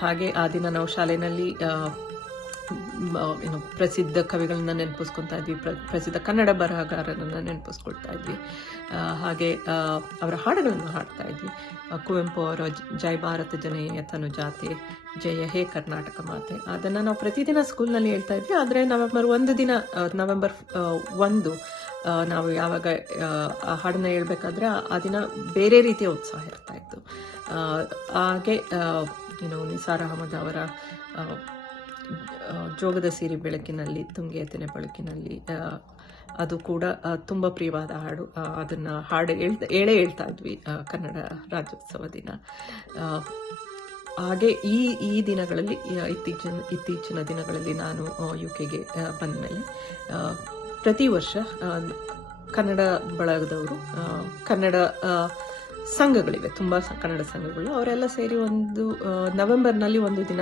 ಹಾಗೆ ಆ ದಿನ ನಾವು ಶಾಲೆಯಲ್ಲಿ ಪ್ರಸಿದ್ಧ ಕವಿಗಳನ್ನ ನೆನಪಿಸ್ಕೊತಾ ಇದ್ವಿ, ಪ್ರಸಿದ್ಧ ಕನ್ನಡ ಬರಹಗಾರರನ್ನು ನೆನಪಿಸ್ಕೊಳ್ತಾ ಇದ್ವಿ. ಹಾಗೆ ಅವರ ಹಾಡುಗಳನ್ನು ಹಾಡ್ತಾ ಇದ್ವಿ. ಕುವೆಂಪು ಅವರ ಜೈ ಭಾರತ ಜನನೀಯ ತನುಜಾತೆ, ಜಯ ಹೇ ಕರ್ನಾಟಕ ಮಾತೆ, ಅದನ್ನು ನಾವು ಪ್ರತಿದಿನ ಸ್ಕೂಲ್ನಲ್ಲಿ ಹೇಳ್ತಾ ಇದ್ವಿ. ಆದರೆ ನವೆಂಬರ್ 1 ನಾವು ಯಾವಾಗ ಆ ಹಾಡನ್ನ ಹೇಳ್ಬೇಕಾದ್ರೆ ಆ ದಿನ ಬೇರೆ ರೀತಿಯ ಉತ್ಸಾಹ ಇರ್ತಾ ಇತ್ತು. ಹಾಗೆ ನಿಸಾರ್ ಅಹಮದ್ ಅವರ ಜೋಗದ ಸಿರಿ ಬೆಳಕಿನಲ್ಲಿ ತುಂಗೆಯತನೆ ಬೆಳಕಿನಲ್ಲಿ, ಅದು ಕೂಡ ತುಂಬ ಪ್ರಿಯವಾದ ಹಾಡು. ಅದನ್ನು ಹೇಳ್ತಾ ಇದ್ವಿ ಕನ್ನಡ ರಾಜ್ಯೋತ್ಸವ ದಿನ. ಹಾಗೆ ಈ ದಿನಗಳಲ್ಲಿ ಇತ್ತೀಚಿನ ದಿನಗಳಲ್ಲಿ ನಾನು UK ಬಂದ ಮೇಲೆ ಪ್ರತಿ ವರ್ಷ ಕನ್ನಡ ಬಳಗದವರು, ಕನ್ನಡ ಸಂಘಗಳಿವೆ, ತುಂಬ ಕನ್ನಡ ಸಂಘಗಳು, ಅವರೆಲ್ಲ ಸೇರಿ ನವೆಂಬರ್ನಲ್ಲಿ ಒಂದು ದಿನ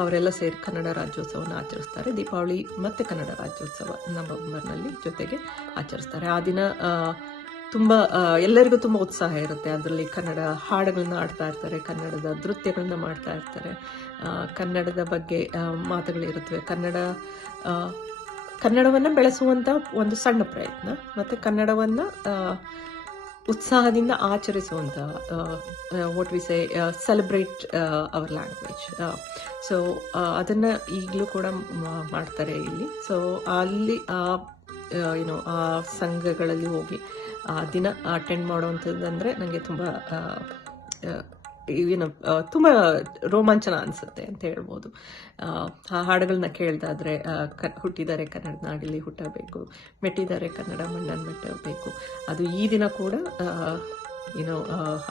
ಅವರೆಲ್ಲ ಸೇರಿ ಕನ್ನಡ ರಾಜ್ಯೋತ್ಸವನ ಆಚರಿಸ್ತಾರೆ. ದೀಪಾವಳಿ ಮತ್ತು ಕನ್ನಡ ರಾಜ್ಯೋತ್ಸವ ನವೆಂಬರ್ನಲ್ಲಿ ಜೊತೆಗೆ ಆಚರಿಸ್ತಾರೆ. ಆ ದಿನ ತುಂಬ ಎಲ್ಲರಿಗೂ ತುಂಬ ಉತ್ಸಾಹ ಇರುತ್ತೆ. ಅದರಲ್ಲಿ ಕನ್ನಡ ಹಾಡುಗಳನ್ನ ಆಡ್ತಾ ಇರ್ತಾರೆ, ಕನ್ನಡದ ನೃತ್ಯಗಳನ್ನ ಮಾಡ್ತಾ ಇರ್ತಾರೆ, ಕನ್ನಡದ ಬಗ್ಗೆ ಮಾತುಗಳಿರುತ್ತವೆ. ಕನ್ನಡವನ್ನು ಬೆಳೆಸುವಂಥ ಒಂದು ಸಣ್ಣ ಪ್ರಯತ್ನ, ಮತ್ತು ಕನ್ನಡವನ್ನು ಉತ್ಸಾಹದಿಂದ ಆಚರಿಸುವಂಥ, what we say celebrate our language. So ಅದನ್ನು ಈಗಲೂ ಕೂಡ ಮಾಡ್ತಾರೆ ಇಲ್ಲಿ. ಸೊ ಅಲ್ಲಿ ಆ ಸಂಘಗಳಲ್ಲಿ ಹೋಗಿ ಆ ದಿನ ಅಟೆಂಡ್ ಮಾಡುವಂಥದ್ದಂದರೆ ನನಗೆ ತುಂಬ ತುಂಬ ರೋಮಾಂಚನ ಅನಿಸುತ್ತೆ ಅಂತ ಹೇಳ್ಬೋದು. ಆ ಹಾಡುಗಳನ್ನ ಕೇಳ್ದಾದ್ರೆ ಹುಟ್ಟಿದರೆ ಕನ್ನಡ ನಾಡಲ್ಲಿ ಹುಟ್ಟಬೇಕು, ಮೆಟ್ಟಿದರೆ ಕನ್ನಡ ಮಣ್ಣನ್ನು ಮೆಟ್ಟಬೇಕು. ಅದು ಈ ದಿನ ಕೂಡ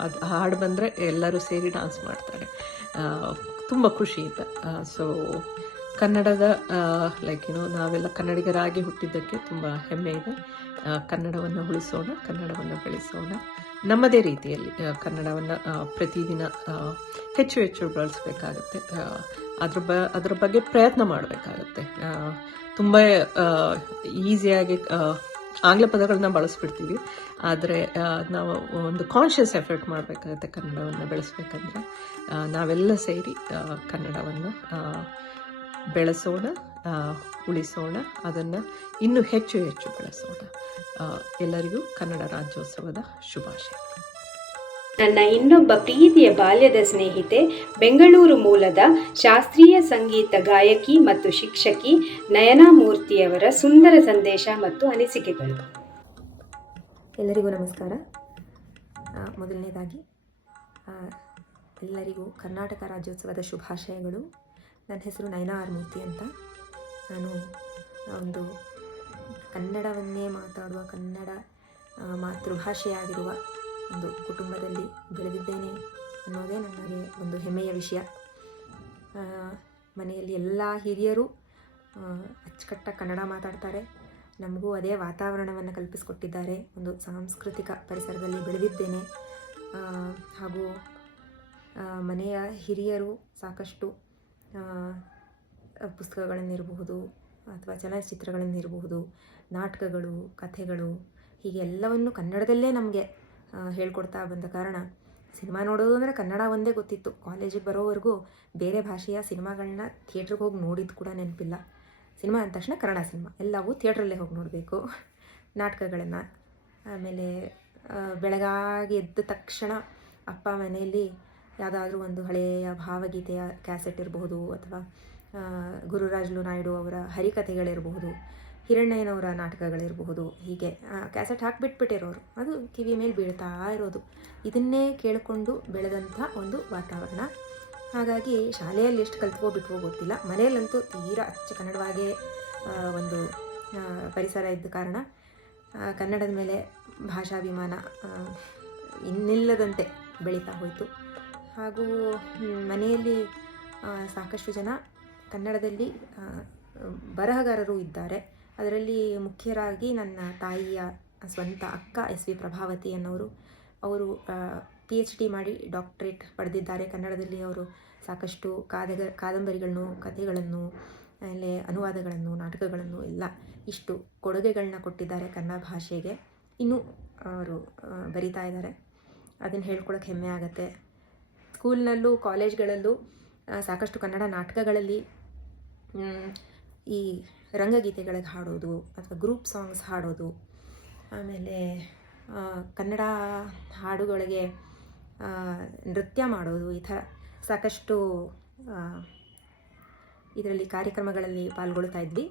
ಅದು ಹಾಡು ಬಂದರೆ ಎಲ್ಲರೂ ಸೇರಿ ಡಾನ್ಸ್ ಮಾಡ್ತಾರೆ, ತುಂಬ ಖುಷಿಯಿಂದ. ಸೊ ಕನ್ನಡದ ನಾವೆಲ್ಲ ಕನ್ನಡಿಗರಾಗಿ ಹುಟ್ಟಿದ್ದಕ್ಕೆ ತುಂಬ ಹೆಮ್ಮೆ ಇದೆ. ಕನ್ನಡವನ್ನು ಉಳಿಸೋಣ, ಕನ್ನಡವನ್ನು ಬೆಳೆಸೋಣ, ನಮ್ಮದೇ ರೀತಿಯಲ್ಲಿ ಕನ್ನಡವನ್ನು ಪ್ರತಿದಿನ ಹೆಚ್ಚು ಹೆಚ್ಚು ಬಳಸಬೇಕಾಗತ್ತೆ. ಅದ್ರ ಬಗ್ಗೆ ಪ್ರಯತ್ನ ಮಾಡಬೇಕಾಗತ್ತೆ. ತುಂಬ ಈಸಿಯಾಗಿ ಆಂಗ್ಲ ಪದಗಳನ್ನ ಬಳಸ್ಬಿಡ್ತೀವಿ, ಆದರೆ ನಾವು ಒಂದು ಕಾನ್ಷಿಯಸ್ ಎಫರ್ಟ್ ಮಾಡಬೇಕಾಗತ್ತೆ ಕನ್ನಡವನ್ನು ಬೆಳೆಸ್ಬೇಕಂದ್ರೆ. ನಾವೆಲ್ಲ ಸೇರಿ ಕನ್ನಡವನ್ನು ಬೆಳೆಸೋಣ, ಉಳಿಸೋಣ, ಅದನ್ನು ಇನ್ನೂ ಹೆಚ್ಚು ಹೆಚ್ಚು ಬೆಳೆಸೋಣ. ಎಲ್ಲರಿಗೂ ಕನ್ನಡ ರಾಜ್ಯೋತ್ಸವದ ಶುಭಾಶಯ. ನನ್ನ ಇನ್ನೊಬ್ಬ ಪ್ರೀತಿಯ ಬಾಲ್ಯದ ಸ್ನೇಹಿತೆ, ಬೆಂಗಳೂರು ಮೂಲದ ಶಾಸ್ತ್ರೀಯ ಸಂಗೀತ ಗಾಯಕಿ ಮತ್ತು ಶಿಕ್ಷಕಿ ನಯನಾ ಮೂರ್ತಿಯವರ ಸುಂದರ ಸಂದೇಶ ಮತ್ತು ಅನಿಸಿಕೆಗಳು. ಎಲ್ಲರಿಗೂ ನಮಸ್ಕಾರ. ಮೊದಲನೇದಾಗಿ ಎಲ್ಲರಿಗೂ ಕರ್ನಾಟಕ ರಾಜ್ಯೋತ್ಸವದ ಶುಭಾಶಯಗಳು. ನನ್ನ ಹೆಸರು ನಯನಾ ಆರ್ ಮೂರ್ತಿ ಅಂತ. ನಾನು ಒಂದು ಕನ್ನಡವನ್ನೇ ಮಾತಾಡುವ, ಕನ್ನಡ ಮಾತೃಭಾಷೆಯಾಗಿರುವ ಒಂದು ಕುಟುಂಬದಲ್ಲಿ ಬೆಳೆದಿದ್ದೇನೆ ಅನ್ನೋದೇ ನನಗೆ ಒಂದು ಹೆಮ್ಮೆಯ ವಿಷಯ. ಮನೆಯಲ್ಲಿ ಎಲ್ಲ ಹಿರಿಯರು ಅಚ್ಚುಕಟ್ಟಾಗಿ ಕನ್ನಡ ಮಾತಾಡ್ತಾರೆ. ನಮಗೂ ಅದೇ ವಾತಾವರಣವನ್ನು ಕಲ್ಪಿಸಿಕೊಟ್ಟಿದ್ದಾರೆ. ಒಂದು ಸಾಂಸ್ಕೃತಿಕ ಪರಿಸರದಲ್ಲಿ ಬೆಳೆದಿದ್ದೇನೆ. ಹಾಗೂ ಮನೆಯ ಹಿರಿಯರು ಸಾಕಷ್ಟು ಪುಸ್ತಕಗಳನ್ನಿರಬಹುದು ಅಥವಾ ಚಲನಚಿತ್ರಗಳನ್ನಿರಬಹುದು, ನಾಟಕಗಳು, ಕಥೆಗಳು, ಹೀಗೆ ಎಲ್ಲವನ್ನು ಕನ್ನಡದಲ್ಲೇ ನಮಗೆ ಹೇಳ್ಕೊಡ್ತಾ ಬಂದ ಕಾರಣ ಸಿನಿಮಾ ನೋಡೋದು ಅಂದರೆ ಕನ್ನಡ ಒಂದೇ ಗೊತ್ತಿತ್ತು. ಕಾಲೇಜಿಗೆ ಬರೋವರೆಗೂ ಬೇರೆ ಭಾಷೆಯ ಸಿನಿಮಾಗಳನ್ನ ಥಿಯೇಟ್ರಿಗೆ ಹೋಗಿ ನೋಡಿದ್ದು ಕೂಡ ನೆನಪಿಲ್ಲ. ಸಿನಿಮಾ ಅಂದ ತಕ್ಷಣ ಕನ್ನಡ ಸಿನಿಮಾ, ಎಲ್ಲವೂ ಥಿಯೇಟ್ರಲ್ಲೇ ಹೋಗಿ ನೋಡಬೇಕು. ನಾಟಕಗಳನ್ನು ಆಮೇಲೆ ಬೆಳಗಾಗಿ ಎದ್ದ ತಕ್ಷಣ ಅಪ್ಪ ಮನೆಯಲ್ಲಿ ಯಾವುದಾದ್ರೂ ಒಂದು ಹಳೆಯ ಭಾವಗೀತೆಯ ಕ್ಯಾಸೆಟ್ ಇರಬಹುದು, ಅಥವಾ ಗುರುರಾಜುಲು ನಾಯ್ಡು ಅವರ ಹರಿಕಥೆಗಳಿರಬಹುದು, ಹಿರಣ್ಣಯ್ಯನವರ ನಾಟಕಗಳಿರಬಹುದು. ಹೀಗೆ ಕ್ಯಾಸೆಟ್ ಹಾಕಿಬಿಟ್ಬಿಟ್ಟಿರೋರು, ಅದು ಕಿವಿ ಮೇಲೆ ಬೀಳ್ತಾ ಇರೋದು. ಇದನ್ನೇ ಕೇಳಿಕೊಂಡು ಬೆಳೆದಂಥ ಒಂದು ವಾತಾವರಣ. ಹಾಗಾಗಿ ಶಾಲೆಯಲ್ಲಿ ಎಷ್ಟು ಕಲ್ತ್ಕೋಬಿಟ್ವೋ ಗೊತ್ತಿಲ್ಲ, ಮನೆಯಲ್ಲಂತೂ ತೀರಾ ಅಚ್ಚ ಕನ್ನಡವಾಗೇ ಒಂದು ಪರಿಸರ ಇದ್ದ ಕಾರಣ ಕನ್ನಡದ ಮೇಲೆ ಭಾಷಾಭಿಮಾನ ಇನ್ನಿಲ್ಲದಂತೆ ಬೆಳೀತಾ ಹೋಯಿತು. ಹಾಗೂ ಮನೆಯಲ್ಲಿ ಸಾಕಷ್ಟು ಜನ ಕನ್ನಡದಲ್ಲಿ ಬರಹಗಾರರು ಇದ್ದಾರೆ. ಅದರಲ್ಲಿ ಮುಖ್ಯರಾಗಿ ನನ್ನ ತಾಯಿಯ ಸ್ವಂತ ಅಕ್ಕ ಎಸ್ ವಿ ಪ್ರಭಾವತಿ ಅನ್ನೋರು. ಅವರು PhD ಮಾಡಿ ಡಾಕ್ಟರೇಟ್ ಪಡೆದಿದ್ದಾರೆ ಕನ್ನಡದಲ್ಲಿ. ಅವರು ಸಾಕಷ್ಟು ಕಾದಂಬರಿಗಳನ್ನು, ಕಥೆಗಳನ್ನು, ಆಮೇಲೆ ಅನುವಾದಗಳನ್ನು, ನಾಟಕಗಳನ್ನು ಎಲ್ಲ ಇಷ್ಟು ಕೊಡುಗೆಗಳನ್ನ ಕೊಟ್ಟಿದ್ದಾರೆ ಕನ್ನಡ ಭಾಷೆಗೆ. ಇನ್ನೂ ಅವರು ಬರಿತಾ ಇದ್ದಾರೆ. ಅದನ್ನು ಹೇಳ್ಕೊಳಕ್ಕೆ ಹೆಮ್ಮೆ ಆಗುತ್ತೆ. ಸ್ಕೂಲ್ನಲ್ಲೂ ಕಾಲೇಜ್ಗಳಲ್ಲೂ ಸಾಕಷ್ಟು ಕನ್ನಡ ನಾಟಕಗಳಲ್ಲಿ ಈ ರಂಗಗೀತೆಗಳಿಗೆ ಹಾಡೋದು ಅಥವಾ ಗ್ರೂಪ್ ಸಾಂಗ್ಸ್ ಹಾಡೋದು, ಆಮೇಲೆ ಕನ್ನಡ ಹಾಡುಗಳಿಗೆ ನೃತ್ಯ ಮಾಡೋದು, ಈ ಥರ ಸಾಕಷ್ಟು ಇದರಲ್ಲಿ ಕಾರ್ಯಕ್ರಮಗಳಲ್ಲಿ ಪಾಲ್ಗೊಳ್ತಾ ಇದ್ವಿ.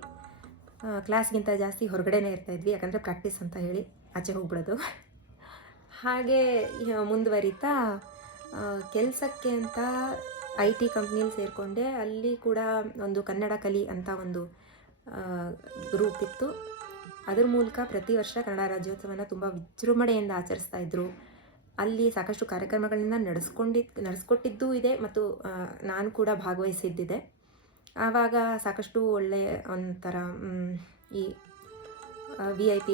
ಕ್ಲಾಸ್ಗಿಂತ ಜಾಸ್ತಿ ಹೊರಗಡೆನೇ ಇರ್ತಾಯಿದ್ವಿ, ಯಾಕಂದರೆ ಪ್ರಾಕ್ಟೀಸ್ ಅಂತ ಹೇಳಿ ಆಚೆ ಹೋಗ್ಬಿಡೋದು. ಹಾಗೆ ಮುಂದುವರಿತಾ ಕೆಲಸಕ್ಕೆ ಅಂತ IT ಕಂಪ್ನಿಯಲ್ಲಿ ಸೇರಿಕೊಂಡೆ. ಅಲ್ಲಿ ಕೂಡ ಒಂದು ಕನ್ನಡ ಕಲಿ ಅಂತ ಒಂದು ಗ್ರೂಪ್ ಇತ್ತು. ಅದರ ಮೂಲಕ ಪ್ರತಿ ವರ್ಷ ಕನ್ನಡ ರಾಜ್ಯೋತ್ಸವನ ತುಂಬ ವಿಜೃಂಭಣೆಯಿಂದ ಆಚರಿಸ್ತಾ ಇದ್ದರು. ಅಲ್ಲಿ ಸಾಕಷ್ಟು ಕಾರ್ಯಕ್ರಮಗಳನ್ನ ನಡೆಸ್ಕೊಟ್ಟಿದ್ದೂ ಇದೆ ಮತ್ತು ನಾನು ಕೂಡ ಭಾಗವಹಿಸಿದ್ದಿದೆ. ಆವಾಗ ಸಾಕಷ್ಟು ಒಳ್ಳೆಯ ಒಂಥರ ಈ VIP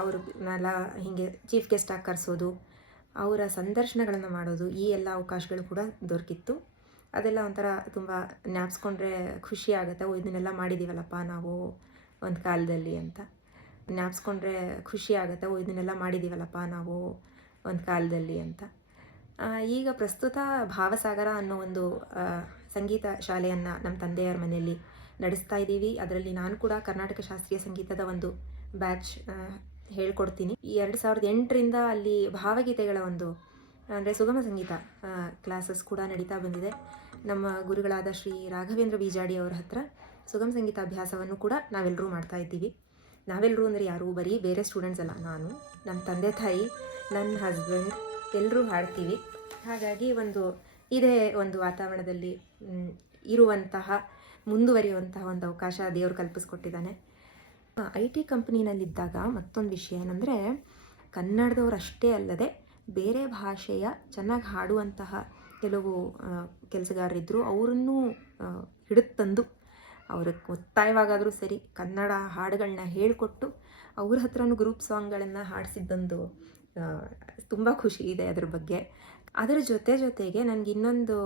ಅವ್ರನ್ನೆಲ್ಲ ಹೀಗೆ ಚೀಫ್ ಗೆಸ್ಟಾಗಿ ಕರೆಸೋದು, ಅವರ ಸಂದರ್ಶನಗಳನ್ನು ಮಾಡೋದು, ಈ ಎಲ್ಲ ಅವಕಾಶಗಳು ಕೂಡ ದೊರಕಿತ್ತು. ಅದೆಲ್ಲ ಒಂಥರ ತುಂಬ ಜ್ಞಾಪಿಸ್ಕೊಂಡ್ರೆ ಖುಷಿ ಆಗುತ್ತೆ. ಇದನ್ನೆಲ್ಲ ಮಾಡಿದ್ದೀವಲ್ಲಪ್ಪ ನಾವು ಒಂದು ಕಾಲದಲ್ಲಿ ಅಂತ ಜ್ಞಾಪಿಸ್ಕೊಂಡ್ರೆ ಖುಷಿ ಆಗುತ್ತೆ. ಇದನ್ನೆಲ್ಲ ಮಾಡಿದ್ದೀವಲ್ಲಪ್ಪ ನಾವು ಒಂದು ಕಾಲದಲ್ಲಿ ಅಂತ. ಈಗ ಪ್ರಸ್ತುತ ಭಾವಸಾಗರ ಅನ್ನೋ ಒಂದು ಸಂಗೀತ ಶಾಲೆಯನ್ನು ನಮ್ಮ ತಂದೆಯವರ ಮನೆಯಲ್ಲಿ ನಡೆಸ್ತಾ ಇದ್ದೀವಿ. ಅದರಲ್ಲಿ ನಾನು ಕೂಡ ಕರ್ನಾಟಕ ಶಾಸ್ತ್ರೀಯ ಸಂಗೀತದ ಒಂದು ಬ್ಯಾಚ್ ಹೇಳ್ಕೊಡ್ತೀನಿ. 2008ರಿಂದ ಅಲ್ಲಿ ಭಾವಗೀತೆಗಳ ಒಂದು ಅಂದರೆ ಸುಗಮ ಸಂಗೀತ ಕ್ಲಾಸಸ್ ಕೂಡ ನಡೀತಾ ಬಂದಿದೆ. ನಮ್ಮ ಗುರುಗಳಾದ ಶ್ರೀ ರಾಘವೇಂದ್ರ ಬೀಜಾಡಿ ಅವರ ಹತ್ರ ಸುಗಮ ಸಂಗೀತ ಅಭ್ಯಾಸವನ್ನು ಕೂಡ ನಾವೆಲ್ಲರೂ ಮಾಡ್ತಾ ಇದ್ದೀವಿ. ನಾವೆಲ್ಲರೂ ಅಂದರೆ ಯಾರು, ಬರೀ ಬೇರೆ ಸ್ಟೂಡೆಂಟ್ಸ್ ಅಲ್ಲ, ನಾನು, ನಮ್ಮ ತಂದೆ ತಾಯಿ, ನನ್ನ ಹಸ್ಬೆಂಡ್ ಎಲ್ಲರೂ ಹಾಡ್ತೀವಿ. ಹಾಗಾಗಿ ಇದೇ ಒಂದು ವಾತಾವರಣದಲ್ಲಿ ಇರುವಂತಹ ಮುಂದುವರಿಯುವಂತಹ ಒಂದು ಅವಕಾಶ ದೇವರು ಕಲ್ಪಿಸ್ಕೊಟ್ಟಿದ್ದಾನೆ. IT ಕಂಪ್ನಿನಲ್ಲಿದ್ದಾಗ ಮತ್ತೊಂದು ವಿಷಯ ಏನಂದರೆ, ಕನ್ನಡದವರು ಅಷ್ಟೇ ಅಲ್ಲದೆ ಬೇರೆ ಭಾಷೆಯ ಚೆನ್ನಾಗಿ ಹಾಡುವಂತಹ ಕೆಲವು ಕೆಲಸಗಾರರಿದ್ದರು. ಅವರನ್ನು ಹಿಡಿದು ಅವ್ರಿಗೆ ಒತ್ತಾಯವಾಗಾದರೂ ಸರಿ ಕನ್ನಡ ಹಾಡುಗಳನ್ನ ಹೇಳಿಕೊಟ್ಟು ಅವ್ರ ಹತ್ರನೂ ಗ್ರೂಪ್ ಸಾಂಗ್ಗಳನ್ನು ಹಾಡಿಸಿದ್ದೊಂದು ತುಂಬ ಖುಷಿ ಇದೆ ಅದ್ರ ಬಗ್ಗೆ. ಅದರ ಜೊತೆಗೆ ನನಗೆ ಇನ್ನೊಂದು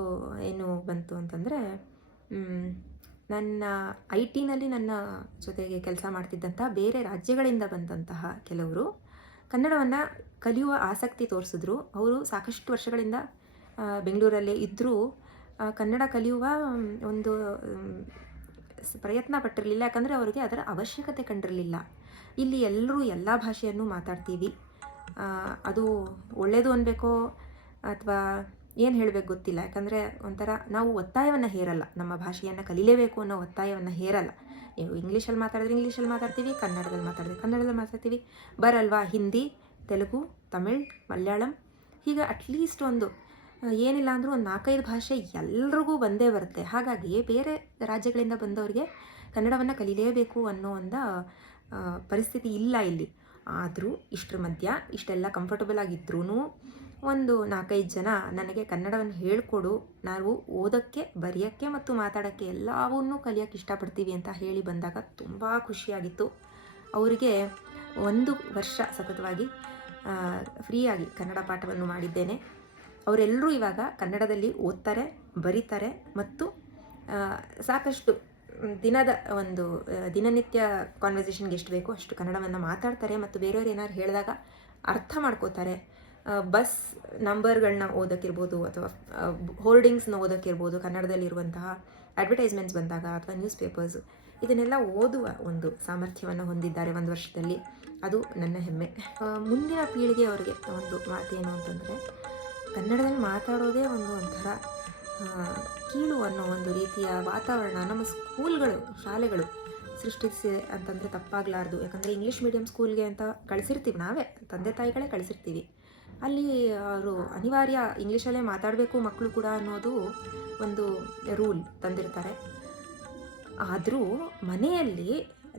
ಏನು ಬಂತು ಅಂತಂದರೆ, ನನ್ನ IT ನನ್ನ ಜೊತೆಗೆ ಕೆಲಸ ಮಾಡ್ತಿದ್ದಂಥ ಬೇರೆ ರಾಜ್ಯಗಳಿಂದ ಬಂದಂತಹ ಕೆಲವರು ಕನ್ನಡವನ್ನು ಕಲಿಯುವ ಆಸಕ್ತಿ ತೋರಿಸಿದ್ರು. ಅವರು ಸಾಕಷ್ಟು ವರ್ಷಗಳಿಂದ ಬೆಂಗಳೂರಲ್ಲೇ ಇದ್ದರೂ ಕನ್ನಡ ಕಲಿಯುವ ಒಂದು ಪ್ರಯತ್ನ ಪಟ್ಟಿರಲಿಲ್ಲ. ಯಾಕಂದರೆ ಅವರಿಗೆ ಅದರ ಅವಶ್ಯಕತೆ ಕಂಡಿರಲಿಲ್ಲ. ಇಲ್ಲಿ ಎಲ್ಲರೂ ಎಲ್ಲ ಭಾಷೆಯನ್ನು ಮಾತಾಡ್ತೀವಿ. ಅದು ಒಳ್ಳೆಯದು ಅನ್ಬೇಕೋ ಅಥವಾ ಏನು ಹೇಳಬೇಕು ಗೊತ್ತಿಲ್ಲ. ಯಾಕಂದರೆ ಒಂಥರ ನಾವು ಒತ್ತಾಯವನ್ನು ಹೇರಲ್ಲ, ನಮ್ಮ ಭಾಷೆಯನ್ನು ಕಲಿಲೇಬೇಕು ಅನ್ನೋ ಒತ್ತಾಯವನ್ನು ಹೇರಲ್ಲ. ನೀವು ಇಂಗ್ಲೀಷಲ್ಲಿ ಮಾತಾಡಿದ್ರೆ ಇಂಗ್ಲೀಷಲ್ಲಿ ಮಾತಾಡ್ತೀವಿ, ಕನ್ನಡದಲ್ಲಿ ಮಾತಾಡಿದ್ರೆ ಕನ್ನಡದಲ್ಲಿ ಮಾತಾಡ್ತೀವಿ. ಬರಲ್ವಾ ಹಿಂದಿ, ತೆಲುಗು, ತಮಿಳ್, ಮಲಯಾಳಂ, ಹೀಗೆ ಅಟ್ಲೀಸ್ಟ್ ಏನಿಲ್ಲ ಅಂದರೂ ಒಂದು 4-5 ಭಾಷೆ ಎಲ್ರಿಗೂ ಬಂದೇ ಬರುತ್ತೆ. ಹಾಗಾಗಿ ಬೇರೆ ರಾಜ್ಯಗಳಿಂದ ಬಂದವರಿಗೆ ಕನ್ನಡವನ್ನು ಕಲಿಲೇಬೇಕು ಅನ್ನೋ ಒಂದು ಪರಿಸ್ಥಿತಿ ಇಲ್ಲ ಇಲ್ಲಿ. ಆದರೂ ಇಷ್ಟರ ಮಧ್ಯ ಇಷ್ಟೆಲ್ಲ ಕಂಫರ್ಟಬಲ್ ಆಗಿದ್ರೂ ಒಂದು 4-5 ಜನ ನನಗೆ ಕನ್ನಡವನ್ನು ಹೇಳಿಕೊಡು, ನಾವು ಓದೋಕ್ಕೆ, ಬರೆಯೋಕ್ಕೆ ಮತ್ತು ಮಾತಾಡೋಕ್ಕೆ ಎಲ್ಲವನ್ನೂ ಕಲಿಯೋಕ್ಕೆ ಇಷ್ಟಪಡ್ತೀವಿ ಅಂತ ಹೇಳಿ ಬಂದಾಗ ತುಂಬ ಖುಷಿಯಾಗಿತ್ತು. ಅವರಿಗೆ 1 ವರ್ಷ ಸತತವಾಗಿ ಫ್ರೀಯಾಗಿ ಕನ್ನಡ ಪಾಠವನ್ನು ಮಾಡಿದ್ದೇನೆ. ಅವರೆಲ್ಲರೂ ಇವಾಗ ಕನ್ನಡದಲ್ಲಿ ಓದ್ತಾರೆ, ಬರೀತಾರೆ ಮತ್ತು ಸಾಕಷ್ಟು ದಿನನಿತ್ಯ ಕಾನ್ವರ್ಸೇಷನ್ಗೆ ಎಷ್ಟು ಬೇಕೋ ಅಷ್ಟು ಕನ್ನಡವನ್ನು ಮಾತಾಡ್ತಾರೆ ಮತ್ತು ಬೇರೆಯವ್ರು ಏನಾದ್ರು ಹೇಳಿದಾಗ ಅರ್ಥ ಮಾಡ್ಕೋತಾರೆ. ಬಸ್ ನಂಬರ್ಗಳನ್ನ ಓದೋಕ್ಕಿರ್ಬೋದು ಅಥವಾ ಹೋರ್ಡಿಂಗ್ಸ್ನ ಓದೋಕ್ಕಿರ್ಬೋದು, ಕನ್ನಡದಲ್ಲಿರುವಂತಹ ಅಡ್ವರ್ಟೈಸ್ಮೆಂಟ್ಸ್ ಬಂದಾಗ ಅಥವಾ ನ್ಯೂಸ್ ಪೇಪರ್ಸು, ಇದನ್ನೆಲ್ಲ ಓದುವ ಒಂದು ಸಾಮರ್ಥ್ಯವನ್ನು ಹೊಂದಿದ್ದಾರೆ 1 ವರ್ಷದಲ್ಲಿ. ಅದು ನನ್ನ ಹೆಮ್ಮೆ. ಮುಂದಿನ ಪೀಳಿಗೆಯವರಿಗೆ ಒಂದು ಮಾತೇನು ಅಂತಂದರೆ, ಕನ್ನಡದಲ್ಲಿ ಮಾತಾಡೋದೇ ಒಂಥರ ಕೀಳು ಅನ್ನೋ ಒಂದು ರೀತಿಯ ವಾತಾವರಣ ನಮ್ಮ ಸ್ಕೂಲ್ಗಳು, ಶಾಲೆಗಳು ಸೃಷ್ಟಿಸಿದೆ ಅಂತಂದರೆ ತಪ್ಪಾಗಲಾರ್ದು. ಯಾಕಂದರೆ ಇಂಗ್ಲೀಷ್ ಮೀಡಿಯಂ ಸ್ಕೂಲ್ಗೆ ಅಂತ ಕಳಿಸಿರ್ತೀವಿ, ನಾವೇ ತಂದೆ ತಾಯಿಗಳೇ ಕಳಿಸಿರ್ತೀವಿ. ಅಲ್ಲಿ ಅವರು ಅನಿವಾರ್ಯ ಇಂಗ್ಲೀಷಲ್ಲೇ ಮಾತಾಡಬೇಕು ಮಕ್ಕಳು ಕೂಡ ಅನ್ನೋದು ಒಂದು ರೂಲ್ ತಂದಿರ್ತಾರೆ. ಆದರೂ ಮನೆಯಲ್ಲಿ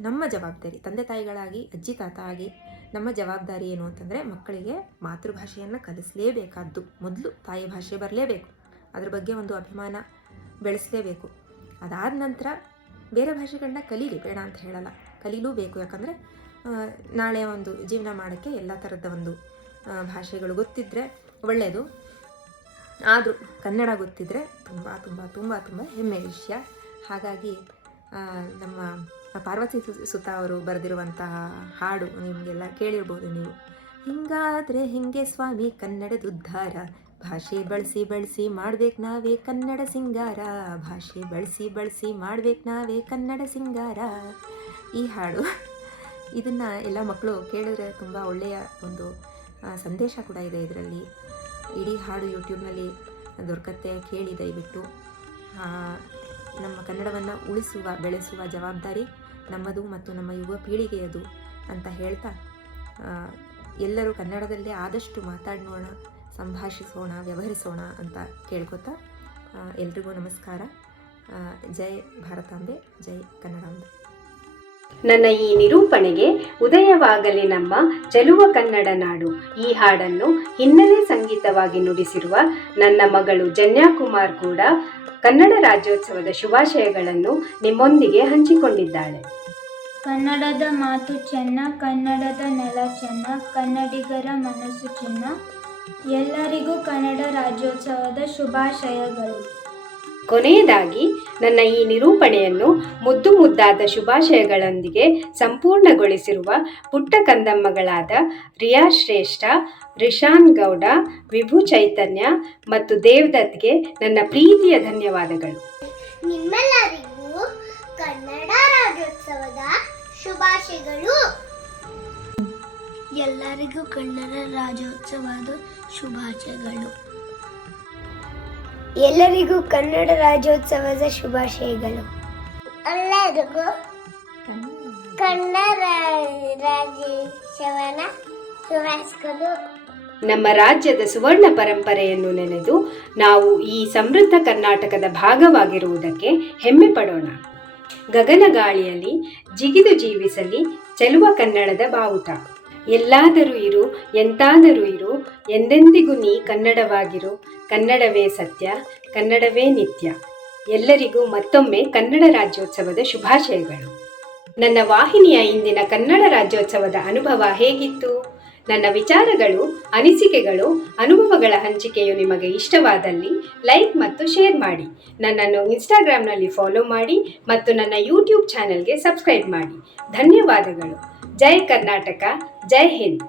ನಮ್ಮ ಜವಾಬ್ದಾರಿ, ತಂದೆ ತಾಯಿಗಳಾಗಿ, ಅಜ್ಜಿ ತಾತ ಆಗಿ ನಮ್ಮ ಜವಾಬ್ದಾರಿ ಏನು ಅಂತಂದರೆ, ಮಕ್ಕಳಿಗೆ ಮಾತೃಭಾಷೆಯನ್ನು ಕಲಿಸಲೇಬೇಕಾದ್ದು. ಮೊದಲು ತಾಯಿ ಭಾಷೆ ಬರಲೇಬೇಕು, ಅದ್ರ ಬಗ್ಗೆ ಒಂದು ಅಭಿಮಾನ ಬೆಳೆಸಲೇಬೇಕು. ಅದಾದ ನಂತರ ಬೇರೆ ಭಾಷೆಗಳನ್ನ ಕಲೀಲಿ, ಬೇಡ ಅಂತ ಹೇಳಲ್ಲ, ಕಲೀಲೂಬೇಕು. ಯಾಕಂದರೆ ನಾಳೆ ಒಂದು ಜೀವನ ಮಾಡೋಕ್ಕೆ ಎಲ್ಲ ಥರದ ಒಂದು ಭಾಷೆಗಳು ಗೊತ್ತಿದ್ದರೆ ಒಳ್ಳೆಯದು. ಆದರೂ ಕನ್ನಡ ಗೊತ್ತಿದ್ದರೆ ತುಂಬ ತುಂಬ ತುಂಬ ತುಂಬ ಹೆಮ್ಮೆಯ ವಿಷಯ. ಹಾಗಾಗಿ ನಮ್ಮ ಪಾರ್ವತಿ ಸುತ ಅವರು ಬರೆದಿರುವಂತಹ ಹಾಡು ನಿಮಗೆಲ್ಲ ಕೇಳಿರ್ಬೋದು ನೀವು. ಹಿಂಗಾದರೆ ಹೆಂಗೆ ಸ್ವಾಮಿ ಕನ್ನಡದ ಉದ್ಧಾರ, ಭಾಷೆ ಬಳಸಿ ಮಾಡ್ಬೇಕು ನಾವೇ ಕನ್ನಡ ಸಿಂಗಾರ, ಭಾಷೆ ಬಳಸಿ ಮಾಡ್ಬೇಕು ನಾವೇ ಕನ್ನಡ ಸಿಂಗಾರ. ಈ ಹಾಡು ಇದನ್ನು ಎಲ್ಲ ಮಕ್ಕಳು ಕೇಳಿದ್ರೆ ತುಂಬ ಒಳ್ಳೆಯ ಒಂದು ಸಂದೇಶ ಕೂಡ ಇದೆ ಇದರಲ್ಲಿ. ಇಡೀ ಹಾಡು ಯೂಟ್ಯೂಬ್ನಲ್ಲಿ ದೊರಕತ್ತೆ, ಕೇಳಿ ದಯವಿಟ್ಟು. ನಮ್ಮ ಕನ್ನಡವನ್ನು ಉಳಿಸುವ, ಬೆಳೆಸುವ ಜವಾಬ್ದಾರಿ ನಮ್ಮದು ಮತ್ತು ನಮ್ಮ ಯುವ ಪೀಳಿಗೆಯದು ಅಂತ ಹೇಳ್ತಾ, ಎಲ್ಲರೂ ಕನ್ನಡದಲ್ಲೇ ಆದಷ್ಟು ಮಾತಾಡೋಣ, ಸಂಭಾಷಿಸೋಣ, ವ್ಯವಹರಿಸೋಣ ಅಂತ ಕೇಳ್ಕೊತಾ ಎಲ್ರಿಗೂ ನಮಸ್ಕಾರ. ಜೈ ಭಾರತಾಂಬೆ, ಜೈ ಕನ್ನಡಾಂಬೆ. ನನ್ನ ಈ ನಿರೂಪಣೆಗೆ ಉದಯವಾಗಲಿ ನಮ್ಮ ಚೆಲುವ ಕನ್ನಡ ನಾಡು, ಈ ಹಾಡನ್ನು ಹಿನ್ನೆಲೆ ಸಂಗೀತವಾಗಿ ನುಡಿಸಿರುವ ನನ್ನ ಮಗಳು ಜನ್ಯಾಕುಮಾರ್ ಕೂಡ ಕನ್ನಡ ರಾಜ್ಯೋತ್ಸವದ ಶುಭಾಶಯಗಳನ್ನು ನಿಮ್ಮೊಂದಿಗೆ ಹಂಚಿಕೊಂಡಿದ್ದಾಳೆ. ಕನ್ನಡದ ಮಾತು ಚೆನ್ನ, ಕನ್ನಡದ ನೆಲ ಚೆನ್ನ, ಕನ್ನಡಿಗರ ಮನಸ್ಸು ಚಿನ್ನ. ಎಲ್ಲರಿಗೂ ಕನ್ನಡ ರಾಜ್ಯೋತ್ಸವದ ಶುಭಾಶಯಗಳು. ಕೊನೆಯದಾಗಿ ನನ್ನ ಈ ನಿರೂಪಣೆಯನ್ನು ಮುದ್ದು ಮುದ್ದಾದ ಶುಭಾಶಯಗಳೊಂದಿಗೆ ಸಂಪೂರ್ಣಗೊಳಿಸಿರುವ ಪುಟ್ಟ ಕಂದಮ್ಮಗಳಾದ ರಿಯಾ ಶ್ರೇಷ್ಠ, ರಿಶಾನ್ ಗೌಡ, ವಿಭು ಚೈತನ್ಯ ಮತ್ತು ದೇವದತ್ಗೆ ನನ್ನ ಪ್ರೀತಿಯ ಧನ್ಯವಾದಗಳು. ನಿಮ್ಮೆಲ್ಲರಿಗೂ ಕನ್ನಡ ರಾಜ್ಯೋತ್ಸವದ ಶುಭಾಶಯಗಳು. ಎಲ್ಲರಿಗೂ ಕನ್ನಡ ರಾಜ್ಯೋತ್ಸವದ ಶುಭಾಶಯಗಳು. ಎಲ್ಲರಿಗೂ ಕನ್ನಡ ರಾಜ್ಯೋತ್ಸವದ ಶುಭಾಶಯಗಳು. ಎಲ್ಲರಿಗೂ ಕನ್ನಡ ರಾಜ್ಯೋತ್ಸವದ ಶುಭಾಶಯಗಳು. ನಮ್ಮ ರಾಜ್ಯದ ಸುವರ್ಣ ಪರಂಪರೆಯನ್ನು ನೆನೆದು ನಾವು ಈ ಸಮೃದ್ಧ ಕರ್ನಾಟಕದ ಭಾಗವಾಗಿರುವುದಕ್ಕೆ ಹೆಮ್ಮೆ ಪಡೋಣ. ಗಗನಗಾಳಿಯಲ್ಲಿ ಜಿಗಿದು ಜೀವಿಸಲಿ ಚೆಲುವ ಕನ್ನಡದ ಬಾವುಟ. ಎಲ್ಲಾದರೂ ಇರು ಎಂತಾದರೂ ಇರು ಎಂದೆಂದಿಗೂ ನೀ ಕನ್ನಡವಾಗಿರು. ಕನ್ನಡವೇ ಸತ್ಯ, ಕನ್ನಡವೇ ನಿತ್ಯ. ಎಲ್ಲರಿಗೂ ಮತ್ತೊಮ್ಮೆ ಕನ್ನಡ ರಾಜ್ಯೋತ್ಸವದ ಶುಭಾಶಯಗಳು. ನನ್ನ ವಾಹಿನಿಯ ಇಂದಿನ ಕನ್ನಡ ರಾಜ್ಯೋತ್ಸವದ ಅನುಭವ ಹೇಗಿತ್ತು? ನನ್ನ ವಿಚಾರಗಳು, ಅನಿಸಿಕೆಗಳು, ಅನುಭವಗಳ ಹಂಚಿಕೆಯು ನಿಮಗೆ ಇಷ್ಟವಾದಲ್ಲಿ ಲೈಕ್ ಮತ್ತು ಶೇರ್ ಮಾಡಿ. ನನ್ನನ್ನು ಇನ್ಸ್ಟಾಗ್ರಾಮ್ನಲ್ಲಿ ಫಾಲೋ ಮಾಡಿ ಮತ್ತು ನನ್ನ ಯೂಟ್ಯೂಬ್ ಚಾನೆಲ್ಗೆ ಸಬ್ಸ್ಕ್ರೈಬ್ ಮಾಡಿ. ಧನ್ಯವಾದಗಳು. ಜೈ ಕರ್ನಾಟಕ, ಜೈ ಹಿಂದ್.